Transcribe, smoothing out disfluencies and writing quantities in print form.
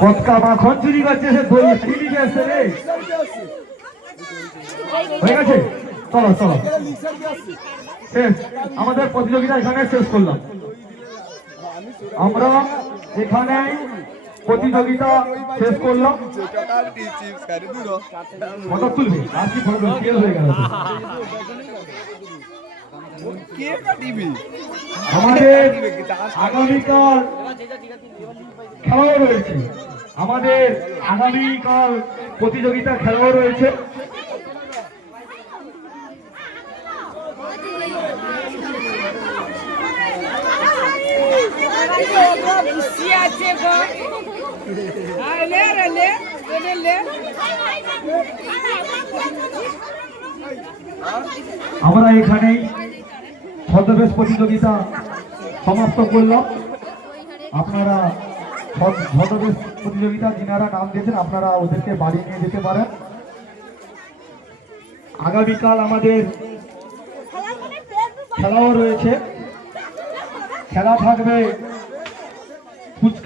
পটকা মাখন চুরি করছে সে বই লিখে আসছে রে। হয়ে গেছে, চলো চলো শেষ। আমাদের প্রতিযোগিতা এখানে শেষ করলাম। আমরা এখানে প্রতিযোগিতা শেষ করলাম। ফটো তুলবি আর কি ফটো হয়ে গেল। আমাদের আগামীকাল খেলাও রয়েছে, আমাদের আগামীকাল প্রতিযোগিতা খেলাও রয়েছে। আমরা এখানেই ছদ্মবেশ প্রতিযোগিতা সমাপ্ত করলাম। আপনারা ছদ্মবেশ প্রতিযোগিতা যিনারা নাম দিয়েছেন আপনারা ওদেরকে বাড়ি নিয়ে যেতে পারেন। আগামীকাল আমাদের খেলাও রয়েছে, খেলা থাকবে ফুচকা।